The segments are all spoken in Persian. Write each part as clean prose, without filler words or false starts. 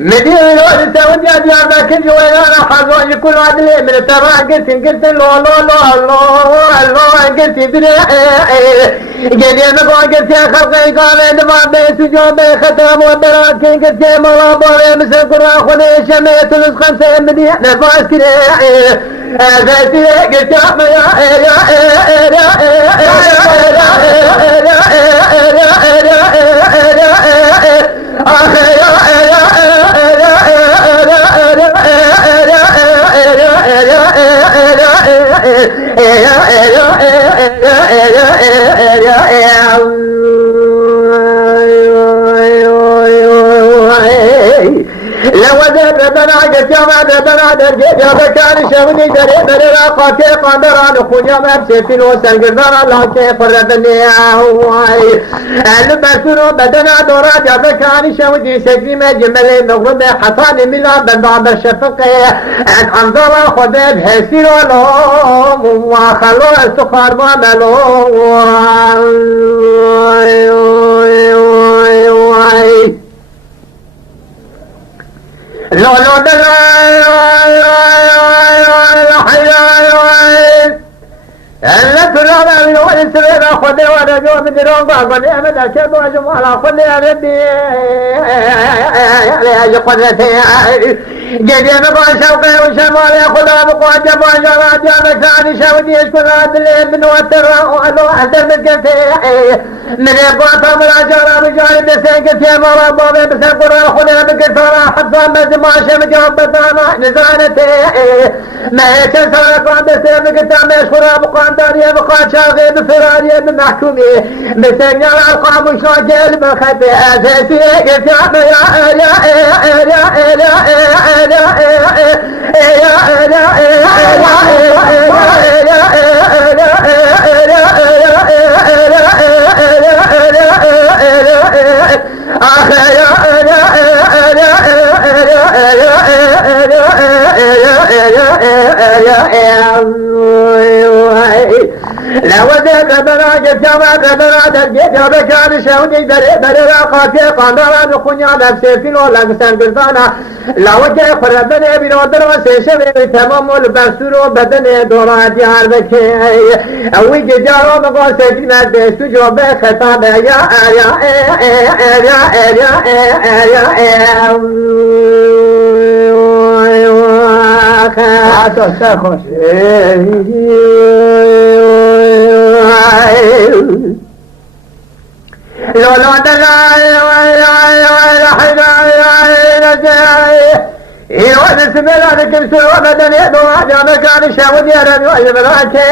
مدينة ودي أديار ذاك الجوين أنا حظوني كل عدلي من الترى قلت لو قلت جدي نقول قلت يا خلقي قال ما بيت جوب ختم ودراك قلت يا ملا بوري مثل قرا خذي شميت خمسة مدينة فاسكري قلت يا بكاني شغني دري راقاتي قادران خونيا مبسيتين وسنقدر الله كيف ردني هواي البسرو بدنا دورا يا بكاني شغني شكلي ما جملي مغرب حطاني ملا ببعض الشفقي انظر خذ بحسين ولوم وخلو السخار وملو لا أنا ترى من وين سوينا خدي وانا جو من درون باقول يا مدى كذا وجمال خدي يا ربي يا قدرتي جدي أنا باشوقي وشمال يا خدا بقوا جبا جراد يا مكاني شودي يشكر عدلي من وتر وأنا أهدر من كتي من يبغى تمر جرا بجانب دسين كتي مرا بابي بس قرا خدا بكثرة حتى ما شم جواب بتانا نزانتي ما يشسر قام دسين بكتي مشهورة بقى داري بقى شاغي بفراري بمحكومي بسنجل القام وشاجل بخبي أساسي قلت لا ودك براجة جماعة براجة جيجا بكان شوني دري راقاتي قاندرا نخوني على سيفين ولا قسان قرطانا لا وجه خربني بنودر وسيشبه تمام البسورو بدني دورا جهار بكي اوي ججارو مقو سيفين بيستو جوب خطاب لا يوجد سمير لكم سوى بدن يدوى جامع كان شاود يرد ويبراكي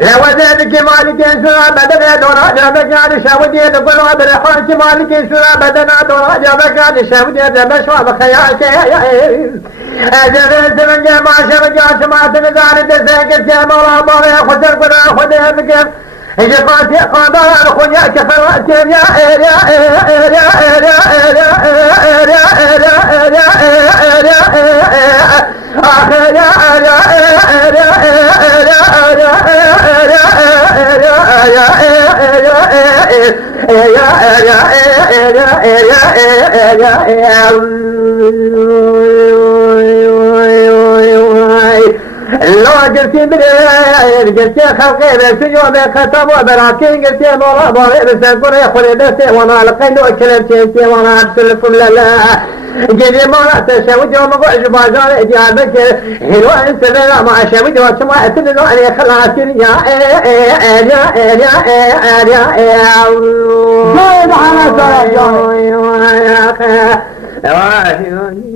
لو ذلك مالك سوى بدن يدوى جامع كان شاود يدوى وبرحان مالك سوى بدن يدوى جامع كان شاود يدوى شوى بخياكي أجل زمن جمع شرقا سمعت نزال دساك يا مولا باري خسر قنا خدها بكم جفات يا قادر الخنيا كفرات لا قلتي بدي قلتي خلقي بسجوا بخطب وبراكين قلتي مولا باري بسنقري خلي بسي وانا لقينو كلمتي وانا ابسلكم لا جدي مولا تشاوج ومقعش باجار اجابك هلو انسبنا مع شاوج وسمع تلو علي خلاصين يا زايد على سرجاني